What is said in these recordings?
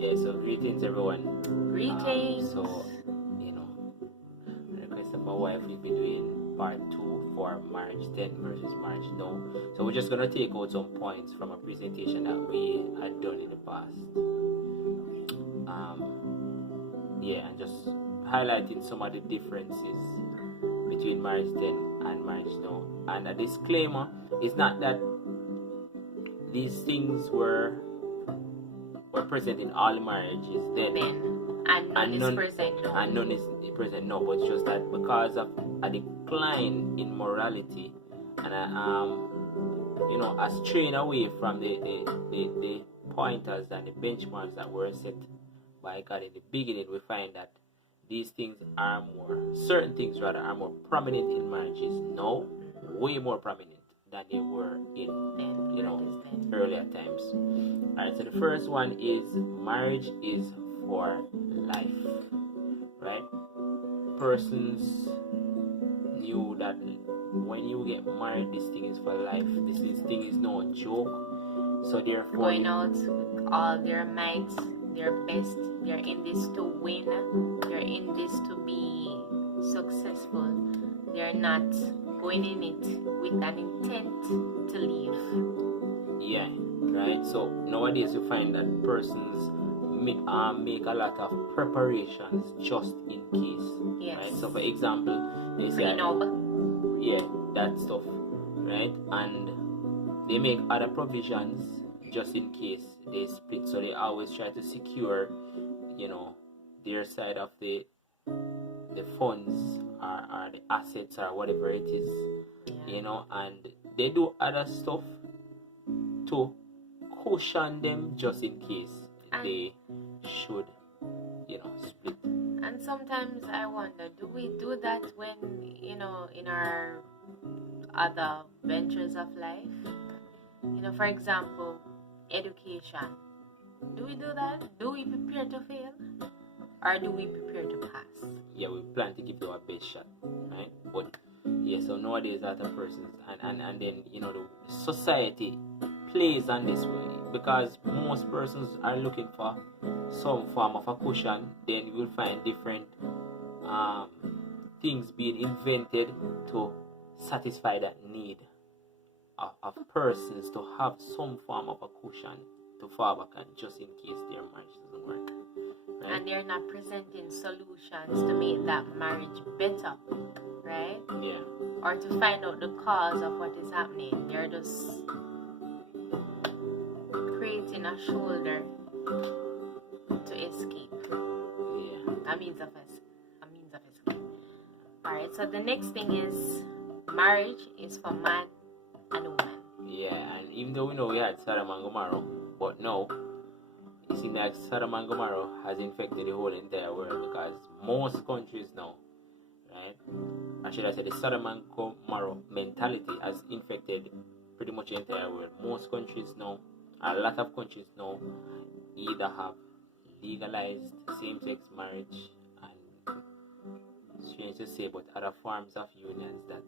Yeah, so greetings everyone. Greetings. Request of my wife, we'll be doing part 2 for marriage then versus marriage no. So we're just gonna take out some points from a presentation that we had done in the past. And just highlighting some of the differences between marriage then and marriage no. And a disclaimer is not that these things were present in all marriages then and none is present now. And none is present now, but it's just that because of a decline in morality and a straying away from the pointers and the benchmarks that were set by God in the beginning, we find that these things are certain things are more prominent in marriages now, way more prominent than they were in earlier times. Alright, so the first one is marriage is for life, right? Persons knew that when you get married, this thing is for life. This thing is no joke. So therefore, going out with all their might, their best. They're in this to win. They're in this to be successful. They're not going in it with an intent to leave. Yeah, right. So nowadays you find that persons make a lot of preparations just in case. Yes. Right. So for example, they say that stuff, right? And they make other provisions just in case they split. So they always try to secure, their side of the funds or the assets or whatever it is, and they do other stuff to cushion them just in case they should, split. And sometimes I wonder, do we do that when, in our other ventures of life? For example, education. Do we do that? Do we prepare to fail? Or do we prepare to pass? Yeah, we plan to give it our best shot, right? But so nowadays other persons and then the society plays on this way because most persons are looking for some form of a cushion. Then you will find different things being invented to satisfy that need of persons to have some form of a cushion to fall back on just in case their marriage doesn't work. Right? And they're not presenting solutions to make that marriage better, right? Yeah. Or to find out the cause of what is happening. They're just creating a shoulder to escape. Yeah. A means of escape. Alright, so the next thing is marriage is for man and woman. Yeah, and even though we know we had Sodom and Gomorrah, but now it seems like Sodom and Gomorrah has infected the whole entire world because most countries now, right? Or should I say the Sodom and Gomorrah mentality has infected pretty much the entire world. Most countries now, a lot of countries now, either have legalized same-sex marriage and, strange to say, but other forms of unions that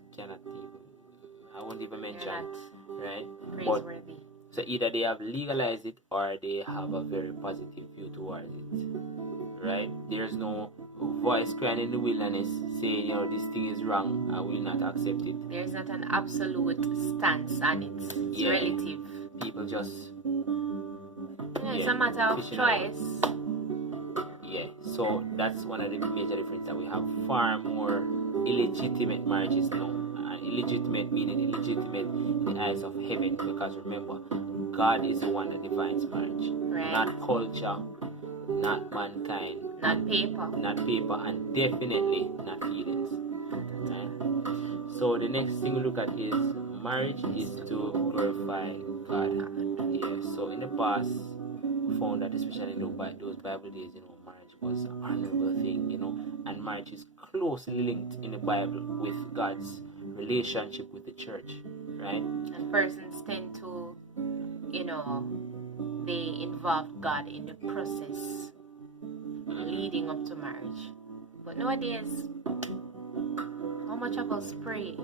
I won't even mention, right? Praiseworthy. So either they have legalized it or they have a very positive view towards it, right? There's no voice crying in the wilderness saying, this thing is wrong, I will not accept it. There's not an absolute stance on it. It's relative. People just... it's a matter of choice. Yeah, so that's one of the major differences, that we have far more illegitimate marriages now. Illegitimate meaning illegitimate in the eyes of heaven, because remember, God is the one that defines marriage, right? Not culture, not mankind, not paper, and definitely not feelings. Right? So the next thing we look at is marriage is to glorify God. Yeah. So in the past, we found that especially in those Bible days, marriage was an honorable thing, and marriage is closely linked in the Bible with God's relationship with the church, right? And persons tend to, they involve God in the process leading up to marriage. But nowadays, how much of us pray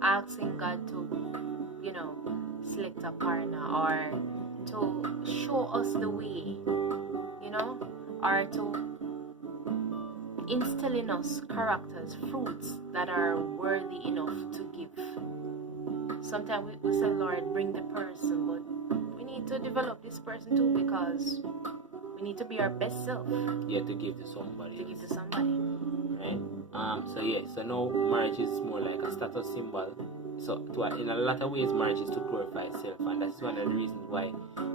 asking God to select a partner or to show us the way? are to instill in us characters, fruits that are worthy enough to give. Sometimes we say, Lord, bring the person, but we need to develop this person too, because we need to be our best self. Yeah, to give to somebody. To give to somebody. Right? So now marriage is more like a status symbol. So in a lot of ways, marriage is to glorify self, and that's one of the reasons why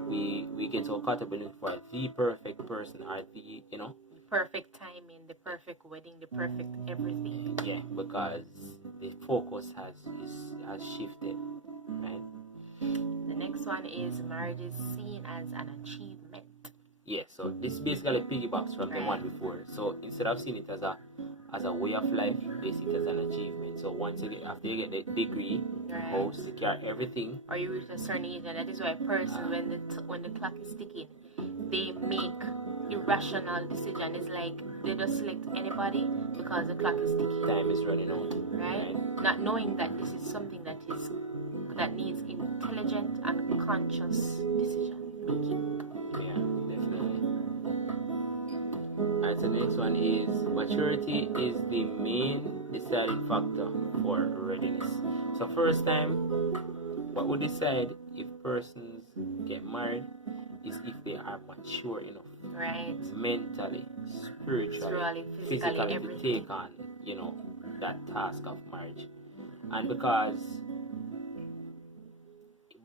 we get so caught up in looking for the perfect person, or the perfect timing, the perfect wedding, the perfect everything. Yeah, because the focus has shifted, right? The next one is marriage is seen as an achievement. Yeah, so this basically piggybacks from the one before. So instead of seeing it as a way of life, they see it as an achievement. So once you after you get the degree, house, secure everything, or you reach a certain age, and that is why a person when the clock is ticking, they make irrational decision. It's like they just select anybody because the clock is ticking. Time is running out. Right? Not knowing that this is something that needs intelligent and conscious decision making. Yeah, definitely. Alright, so the next one is maturity is the main deciding factor for readiness. So first time, what would decide if persons get married is if they are mature enough. Right. Mentally, spiritually, physically to take on, that task of marriage. And because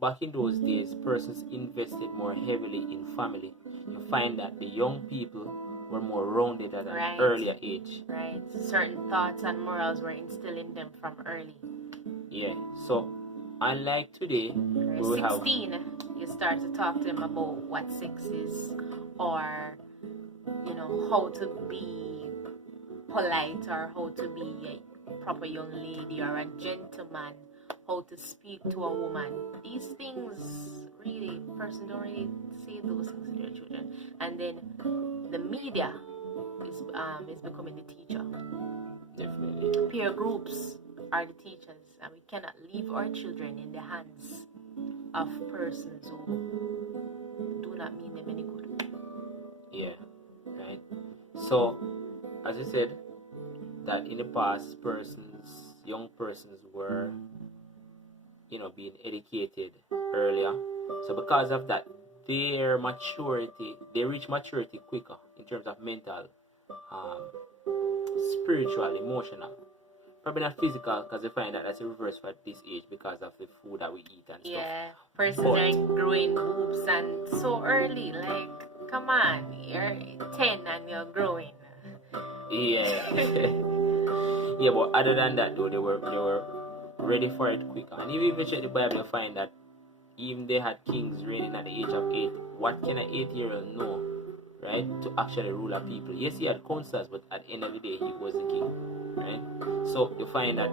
back in those days, persons invested more heavily in family, you find that the young people were more rounded at an earlier age. Right. Certain thoughts and morals were instilled in them from early. Yeah. So unlike today, where 16, you start to talk to them about what sex is, or how to be polite, or how to be a proper young lady or a gentleman, how to speak to a woman. These things really, person don't really say those things to their children. And then the media is becoming the teacher. Definitely. Peer groups are the teachers, and we cannot leave our children in the hands of persons who do not mean them any good. Yeah, right. So, as you said, that in the past, young persons were, being educated earlier. So because of that, they reach maturity quicker in terms of mental, spiritual, emotional. Probably not physical, because they find that that's a reverse for this age because of the food that we eat and stuff. Yeah, persons are growing boobs and so early. Like, come on, you're 10 and you're growing. Yeah. Yeah, but other than that though, they were ready for it quicker. And if you check the Bible, you find that even they had kings reigning at the age of 8. What can an 8-year-old know, right, to actually rule a people? Yes, he had counselors, but at the end of the day, he was the king, right? So you find that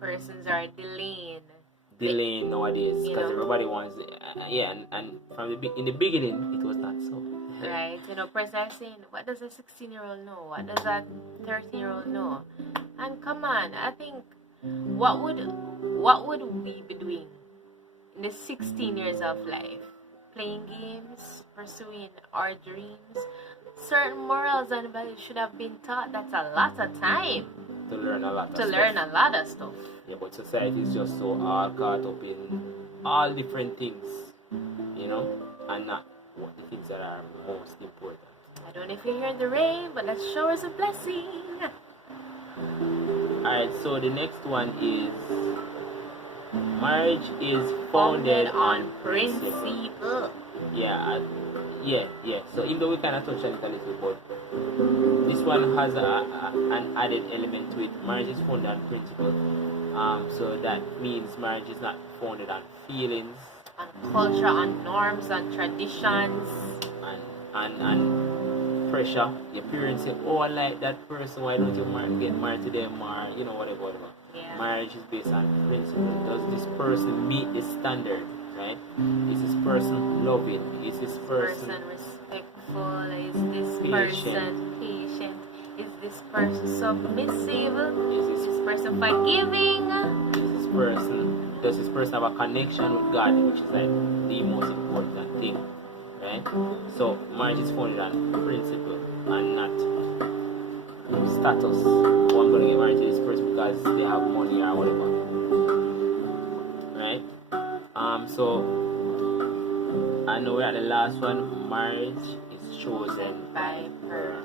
persons are delaying nowadays because everybody wants and from in the beginning it was not so. Right, persons are saying, what does a 16-year-old know? What does a 13-year-old know? And come on, I think what would we be doing in the 16 years of life? Playing games, pursuing our dreams. Certain morals and values should have been taught. That's a lot of time to learn a lot of stuff. Yeah, but society is just so all caught up in all different things, and not what the things that are most important. I don't know if you hear the rain, but that showers a blessing. Alright, so the next one is marriage is founded on principle. Yeah. So even though we kind of touched on it a little, but this one has an added element to it. Marriage is founded on principle. So that means marriage is not founded on feelings, on culture, on norms, on traditions, and pressure. Your parents say, "Oh, I like that person. Why don't you get married to them?" Or whatever. Yeah. Marriage is based on principle. Does this person meet the standard? Right? Is this person loving? Is this person respectful? Is this person patient? Is this person submissive? Is this person forgiving? Does this person have a connection with God, which is like the most important thing, right? right? So marriage is founded on principle and not status. Oh, I'm gonna get married to this person because they have money or whatever, right? So I know we're at the last one. Marriage is chosen by her.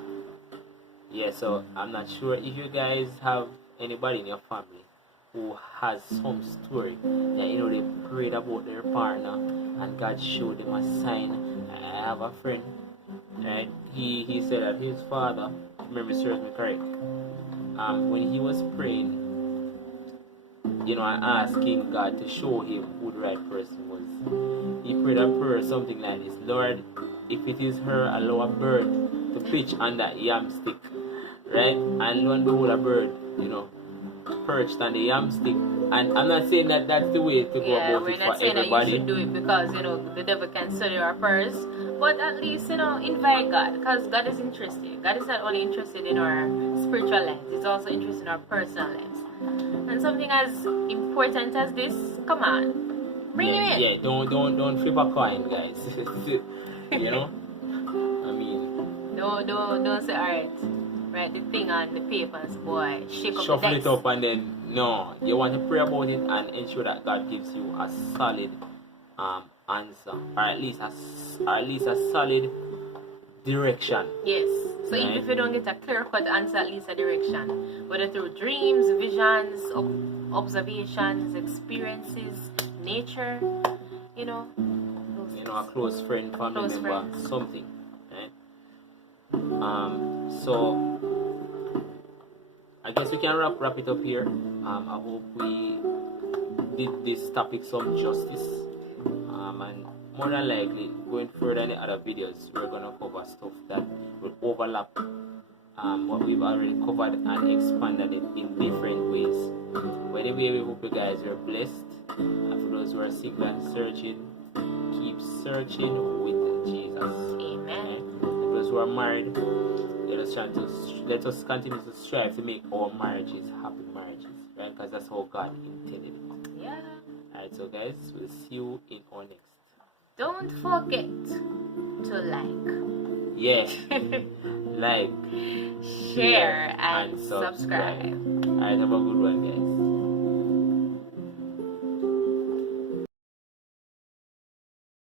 Yeah, so I'm not sure if you guys have anybody in your family who has some story that they prayed about their partner and God showed them a sign. I have a friend, right? He said that his father, if memory serves me correct, when he was praying, and asking God to show him who the right person was, he prayed a prayer something like this: Lord, if it is her, allow a bird to pitch on that yam stick, right? And lo and behold, a bird, perched on the yam stick. And I'm not saying that that's the way to go about it for everybody. Yeah, we're not saying that you should do it because, the devil can sell your purse. But at least, invite God, because God is interested. God is not only interested in our spiritual lives, He's also interested in our personal lives. And something as important as this, come on, bring him in. Yeah, don't flip a coin, guys. I mean, don't say, alright, write the thing on the papers, boy, shake up Shuffle the it up and then, no, you want to pray about it and ensure that God gives you a solid answer, or at least a solid direction. Yes. So even if you don't get a clear-cut answer, at least a direction, whether through dreams, visions, observations, experiences, nature, a close friend, family member, something, right? So I guess we can wrap it up here. I hope we did this topic some justice. And more than likely, going further in the other videos, we're gonna cover stuff that will overlap what we've already covered and expanded it in different ways. But anyway, we hope you guys are blessed. And for those who are single and searching, keep searching with Jesus. Amen. And for those who are married, let us continue to strive to make our marriages happy marriages, right? Because that's how God intended it. Yeah. Alright, so guys, we'll see you in our next. Don't forget to like. Yeah. Like, share, and subscribe. Alright, have a good one, guys.